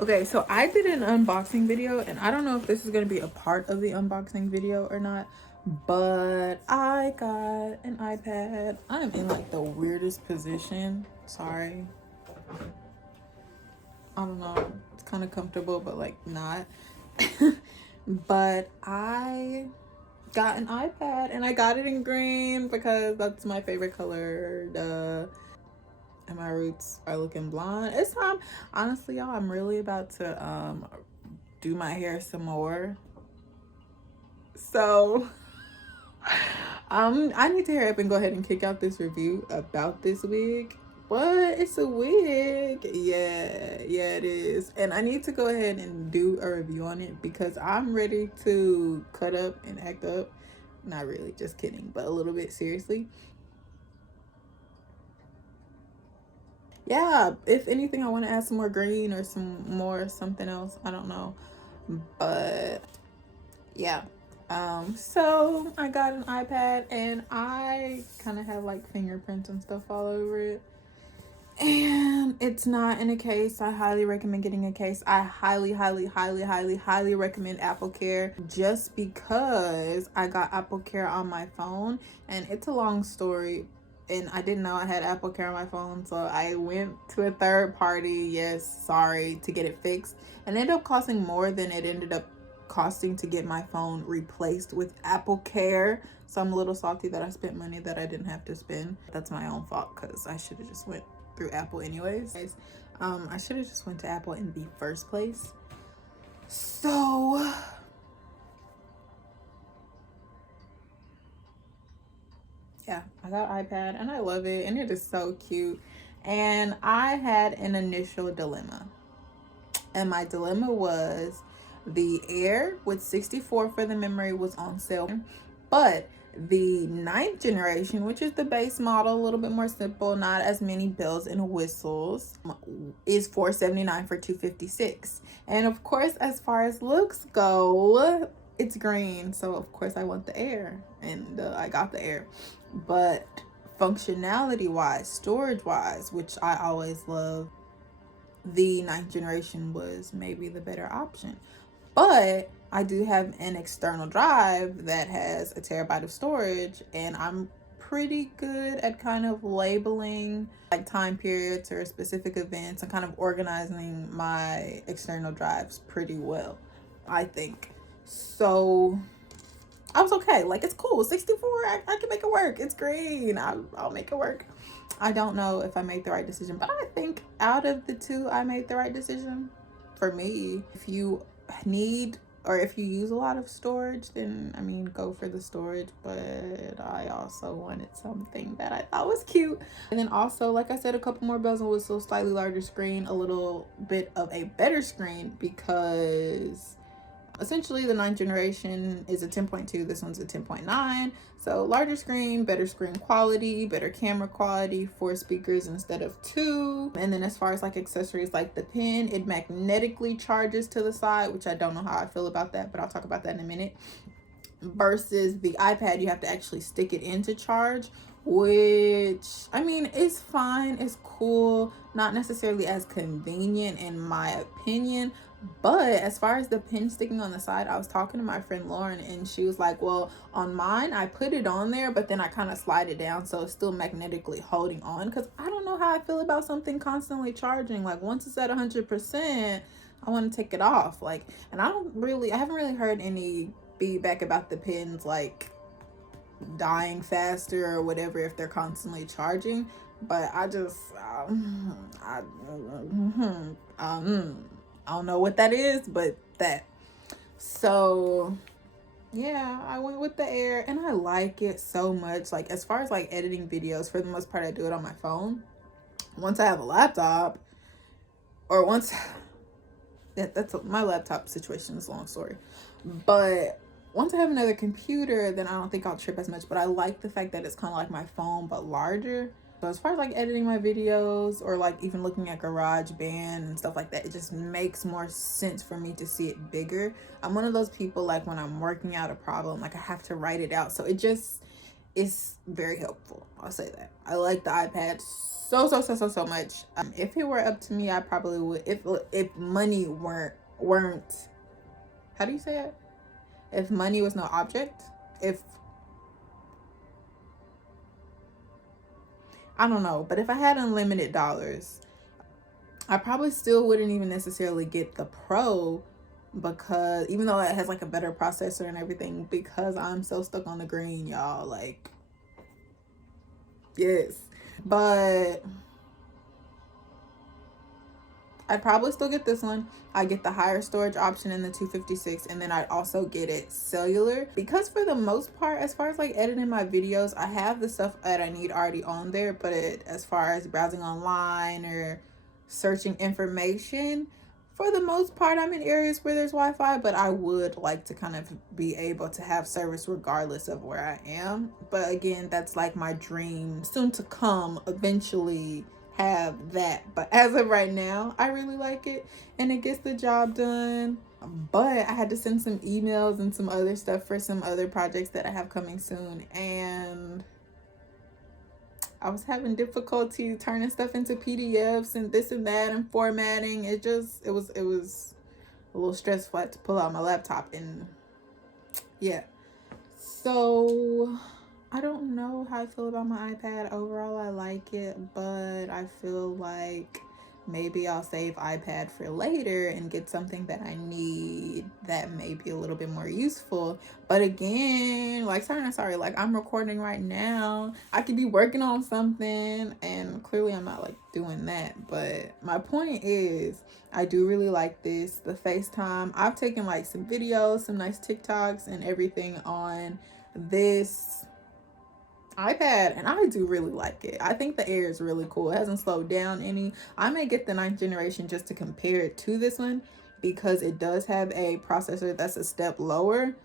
Okay, so I did an unboxing video, and I don't know if this is going to be a part of the unboxing video or not, but I got an iPad. I'm in like the weirdest position. Sorry. I don't know. It's kind of comfortable, but like not. But I got an iPad, and I got it in green because that's my favorite color. Duh. And my roots are looking blonde. It's time. Honestly, y'all, I'm really about to do my hair some more. So I need to hurry up and go ahead and kick out this review about this wig. But it's a wig. Yeah, it is. And I need to go ahead and do a review on it because I'm ready to cut up and act up. Not really, just kidding, but a little bit seriously. Yeah, if anything, I want to add some more green or some more something else. I don't know, but yeah. So I got an iPad, and I kind of have like fingerprints and stuff all over it, and it's not in a case. I highly recommend getting a case. I highly recommend AppleCare, just because I got AppleCare on my phone, and it's a long story, and I didn't know I had AppleCare on my phone, so I went to a third party, yes, sorry, to get it fixed, and it ended up costing more than it ended up costing to get my phone replaced with AppleCare. So I'm a little salty that I spent money that I didn't have to spend. That's my own fault, because I should have just went through Apple anyways. I should have just went to Apple in the first place. So yeah, I got an iPad, and I love it, and it is so cute. And I had an initial dilemma, and my dilemma was the Air with 64 for the memory was on sale, but the 9th generation, which is the base model, a little bit more simple, not as many bells and whistles, is $479 for $256. And of course, as far as looks go, it's green, so of course I want the Air, and I got the Air. But functionality wise, storage wise, which I always love, the 9th generation was maybe the better option. But I do have an external drive that has a terabyte of storage, and I'm pretty good at kind of labeling like time periods or specific events and kind of organizing my external drives pretty well, I think. So I was okay. Like, it's cool. 64, I can make it work. It's green. I'll make it work. I don't know if I made the right decision, but I think out of the two, I made the right decision for me. If you need, or if you use a lot of storage, then I mean, go for the storage. But I also wanted something that I thought was cute. And then also, like I said, a couple more bells and whistles, slightly larger screen, a little bit of a better screen, because essentially the 9th generation is a 10.2, this one's a 10.9, so larger screen, better screen quality, better camera quality, 4 speakers instead of 2. And then as far as like accessories, like the pen, it magnetically charges to the side, which I don't know how I feel about that, but I'll talk about that in a minute. Versus the iPad, you have to actually stick it in to charge, which I mean, it's fine, it's cool, not necessarily as convenient in my opinion. But as far as the pin sticking on the side, I was talking to my friend Lauren, and she was like, well, on mine I put it on there, but then I kind of slide it down so it's still magnetically holding on, because I don't know how I feel about something constantly charging. Like, once it's at 100%, I want to take it off. Like, and I haven't really heard any feedback about the pins like dying faster or whatever if they're constantly charging. But I just I don't know what that is, but that. So yeah, I went with the Air, and I like it so much. Like, as far as like editing videos, for the most part I do it on my phone. Once I have a laptop, or once my laptop situation is a long story, but once I have another computer, then I don't think I'll trip as much. But I like the fact that it's kind of like my phone but larger. So as far as like editing my videos, or like even looking at GarageBand and stuff like that, it just makes more sense for me to see it bigger. I'm one of those people, like when I'm working out a problem, like I have to write it out, so it's very helpful. I'll say that. I like the iPad so much. If it were up to me, I probably would. If money weren't how do you say it? If money was no object, if I don't know, but if I had unlimited dollars, I probably still wouldn't even necessarily get the Pro, because even though it has like a better processor and everything, because I'm so stuck on the green, y'all. Like, yes. But I'd probably still get this one. I get the higher storage option in the 256, and then I'd also get it cellular, because for the most part, as far as like editing my videos, I have the stuff that I need already on there. But as far as browsing online or searching information, for the most part, I'm in areas where there's Wi-Fi, but I would like to kind of be able to have service regardless of where I am. But again, that's like my dream, soon to come, eventually have that. But as of right now, I really like it, and it gets the job done. But I had to send some emails and some other stuff for some other projects that I have coming soon, and I was having difficulty turning stuff into PDFs and this and that and formatting. It was a little stressful. I had to pull out my laptop, and yeah. So I don't know how I feel about my iPad. Overall, I like it, but I feel like maybe I'll save iPad for later and get something that I need that may be a little bit more useful. But again, like, sorry, like, I'm recording right now. I could be working on something, and clearly I'm not like doing that. But my point is, I do really like this. The FaceTime, I've taken like some videos, some nice TikToks and everything on this iPad, and I do really like it. I think the Air is really cool. It hasn't slowed down any. I may get the 9th generation just to compare it to this one, because it does have a processor that's a step lower.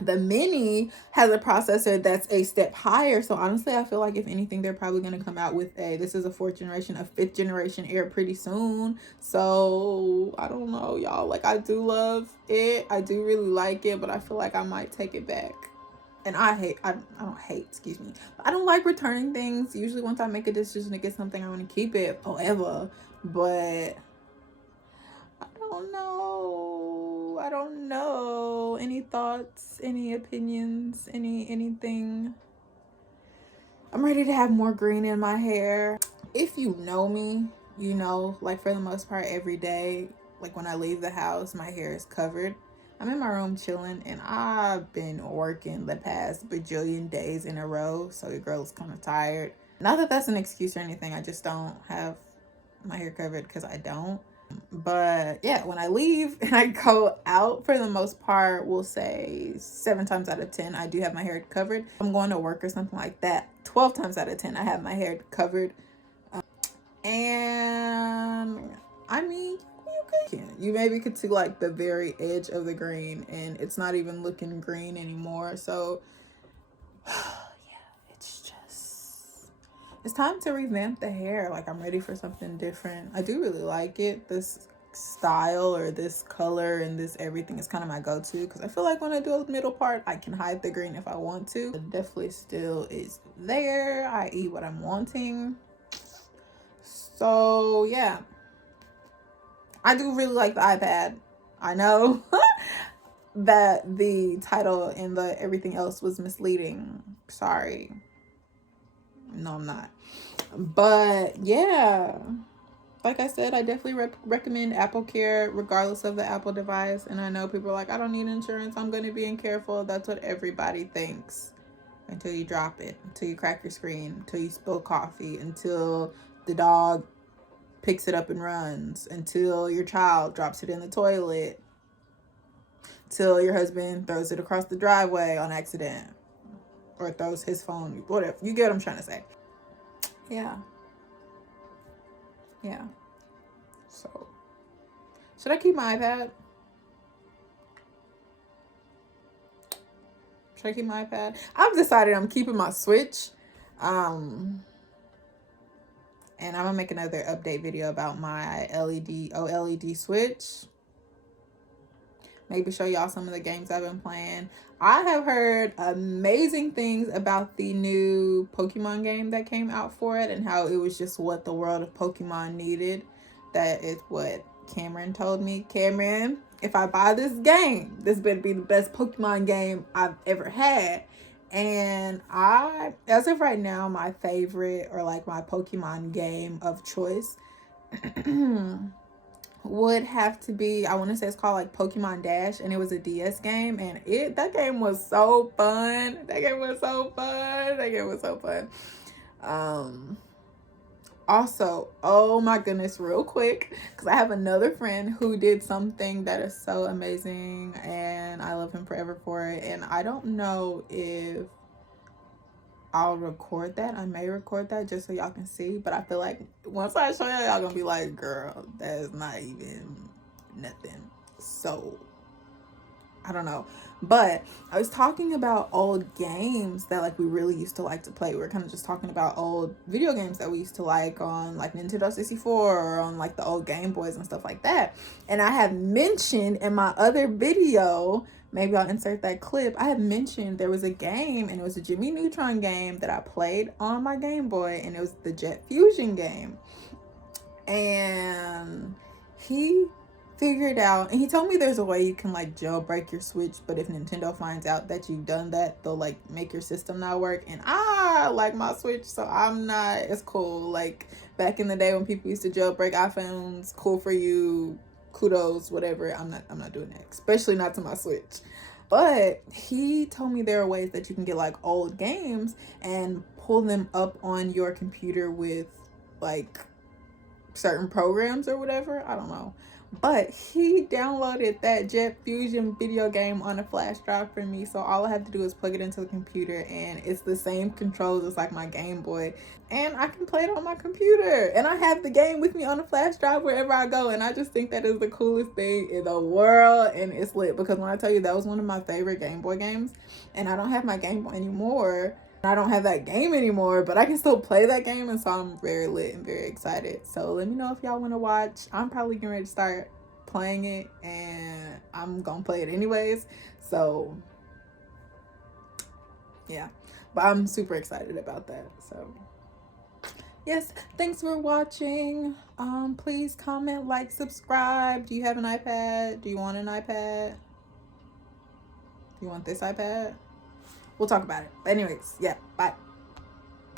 The Mini has a processor that's a step higher. So honestly, I feel like if anything, they're probably going to come out with this is a 4th generation, a 5th generation Air pretty soon. So I don't know, y'all. Like, I do love it. I do really like it, but I feel like I might take it back. And I don't hate, excuse me, I don't like returning things. Usually once I make a decision to get something, I want to keep it forever. But I don't know. Any thoughts, any opinions, anything? I'm ready to have more green in my hair. If you know me, you know, like, for the most part, every day, like when I leave the house, my hair is covered. I'm in my room chilling, and I've been working the past bajillion days in a row, so your girl is kind of tired. Not that that's an excuse or anything, I just don't have my hair covered because I don't. But yeah, when I leave and I go out, for the most part, we'll say 7 times out of 10, I do have my hair covered. I'm going to work or something like that, 12 times out of 10, I have my hair covered. And I mean, you maybe could see like the very edge of the green, and it's not even looking green anymore. So yeah, it's time to revamp the hair. Like, I'm ready for something different. I do really like it. This style, or this color, and this everything is kind of my go-to, because I feel like when I do a middle part, I can hide the green if I want to. It definitely still is there, i.e. what I'm wanting. So yeah, I do really like the iPad. I know that the title and the everything else was misleading. Sorry. No, I'm not. But yeah, like I said, I definitely recommend AppleCare regardless of the Apple device. And I know people are like, I don't need insurance, I'm going to be careful. That's what everybody thinks until you drop it, until you crack your screen, until you spill coffee, until the dog picks it up and runs, until your child drops it in the toilet, till your husband throws it across the driveway on accident, or throws his phone, whatever. You get what I'm trying to say. Yeah. So, should I keep my iPad? I've decided I'm keeping my Switch. And I'm gonna make another update video about my OLED Switch. maybe show y'all some of the games I've been playing. I have heard amazing things about the new Pokemon game that came out for it, and how it was just what the world of Pokemon needed. That is what Cameron told me. Cameron, if I buy this game, this better be the best Pokemon game I've ever had. And as of right now, my favorite, or like my Pokemon game of choice would have to be, I want to say it's called like Pokemon Dash, and it was a DS game, and that game was so fun. That game was so fun. Also, oh my goodness, real quick, because I have another friend who did something that is so amazing, and I love him forever for it. And I don't know if I'll record that. I may record that just so y'all can see, but I feel like once I show y'all gonna be like, girl, that is not even nothing. So I don't know, but I was talking about old games that like we really used to like to play. We were kind of just talking about old video games that we used to like on like Nintendo 64 or on like the old Game Boys and stuff like that. And I have mentioned in my other video, maybe I'll insert that clip, I had mentioned there was a game, and it was a Jimmy Neutron game that I played on my Game Boy, and it was the Jet Fusion game. And he figured out, and he told me there's a way you can like jailbreak your Switch, but if Nintendo finds out that you've done that, they'll like make your system not work. And I like my Switch, so I'm not as cool. Like back in the day when people used to jailbreak iPhones, cool for you, kudos, whatever. I'm not doing that, especially not to my Switch. But he told me there are ways that you can get like old games and pull them up on your computer with like certain programs or whatever. I don't know. But he downloaded that Jet Fusion video game on a flash drive for me. So all I have to do is plug it into the computer, and it's the same controls as like my Game Boy. And I can play it on my computer. And I have the game with me on a flash drive wherever I go. And I just think that is the coolest thing in the world. And it's lit, because when I tell you that was one of my favorite Game Boy games, and I don't have my Game Boy anymore, I don't have that game anymore, but I can still play that game, and so I'm very lit and very excited. So let me know if y'all want to watch. I'm probably getting ready to start playing it, and I'm gonna play it anyways. So yeah, but I'm super excited about that. So yes, thanks for watching. Please comment, like, subscribe. Do you have an iPad? Do you want an iPad? Do you want this iPad? We'll talk about it. But anyways, yeah, bye.